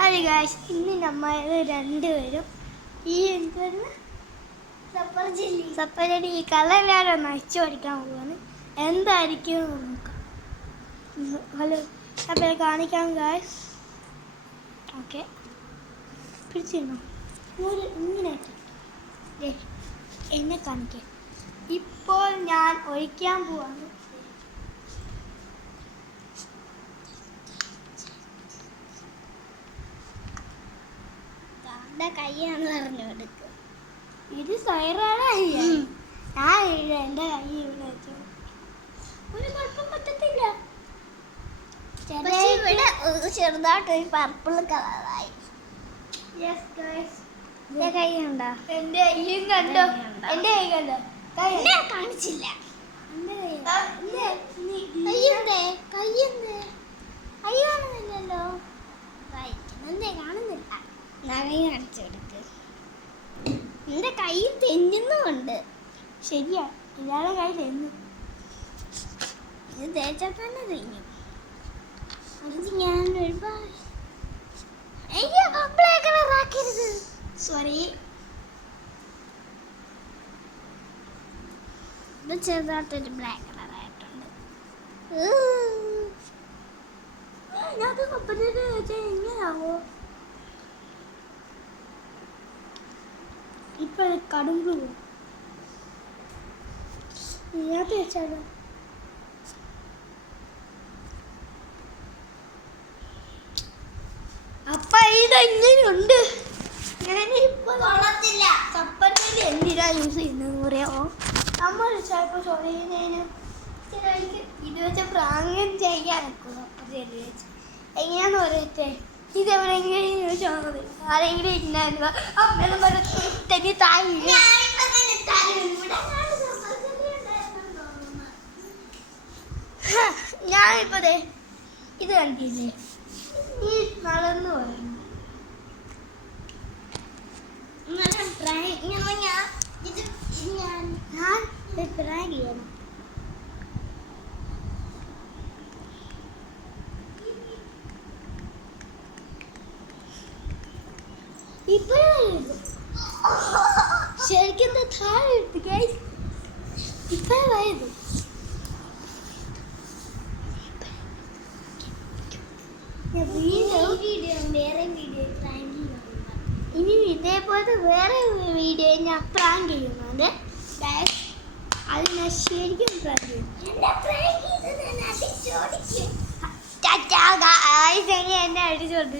Hi guys, ഇന്ന് നമ്മൾ രണ്ടുപേരും ഈ എന്തായിരുന്നു സപ്പറേറ്റ് ഈ കളറിലാണ് ഒന്ന് അയച്ചു പഠിക്കാൻ പോവാണ്. എന്തായിരിക്കും നോക്കാം. ഹലോ, അപ്പോൾ കാണിക്കാം ഗായ്സ്. ഓക്കെ, പിടിച്ചിരുന്നോ? ഇങ്ങനെ എന്നെ കാണിക്കാം. ഇപ്പോൾ ഞാൻ ഒഴിക്കാൻ പോവാണ്. കൈയാന്ന് പറഞ്ഞു കൊടുക്കുക. ഇത് സൈറാണ്. ഞാൻ എൻ്റെ കൈ ഇവിടെ വെച്ചു. ഒരു കുഴപ്പം പറ്റത്തില്ല. പക്ഷെ ഇവിടെ ചെറുതായിട്ട് ഒരു പർപ്പിൾ കളറായി. കൈ കണ്ടോ? എൻ്റെ കൈയും കണ്ടോ? എൻ്റെ കൈ കണ്ടോ? കാണിച്ചില്ല. കാണുന്നില്ലല്ലോ. എന്തേ കാണുന്നില്ല? കൈ കാണിച്ചു കൊടുക്ക്. എന്റെ കൈ തെന്നുന്നുണ്ട്. ശരിയാ, ഇയാളെ കൈ തെന്നു. ഇത് തേച്ചാൽ തന്നെ തെഞ്ഞു. അത് ഞാൻ ഒരുപാട് ബ്ലാക്ക് കളർ ആക്കരുത്. സോറി. ഇത് ചെറുതായിട്ടൊരു ബ്ലാക്ക് കളർ ആയിട്ടുണ്ട്. ഞാൻ കപ്പലിട്ട് വെച്ചാൽ എങ്ങനെയാവോ? ഇപ്പൊ കടുമ്പ് ഇതിനകത്ത് വെച്ചാലോ? അപ്പ ഇതെങ്ങനെയുണ്ട്? ഞാനിപ്പോ ചപ്പറ്റേല് എന്തിനാ യൂസ് ചെയ്യുന്നതെന്ന് പറയാമോ? നമ്മൾ ചിലപ്പോൾ ചൊറിയുന്നതിന് ഇത് വെച്ച് പ്രാങ്കം ചെയ്യാനൊക്കെ ചപ്പറ്റേല് വെച്ച് എങ്ങനെയാന്ന് പറയട്ടെ. ഇതെവിടെയെങ്കിലും ചോദിച്ചാൽ മതി. ആരെങ്കിലും ഇന്നായിരുന്നു അമ്മ തന്നെ താഴെ ഞാനിപ്പോ ഇത് കണ്ടില്ലേ? ഈ നടന്നു പറയുന്നു. ഞാൻ പ്രാങ്ക് ചെയ്യണം. ഇപ്പോഴും ശരിക്കും താഴെ ഇട്ടു ഗൈസ്. ഇപ്പോഴായത് ഇനി ഇതേപോലത്തെ വേറെ വീഡിയോ ഞാൻ പ്രാങ്ക് ചെയ്യുന്നുണ്ട്. അത് ഞാൻ ശരിക്കും പ്രാങ്ക് ചെയ്യും. എന്നെ അടിച്ചോണ്ട്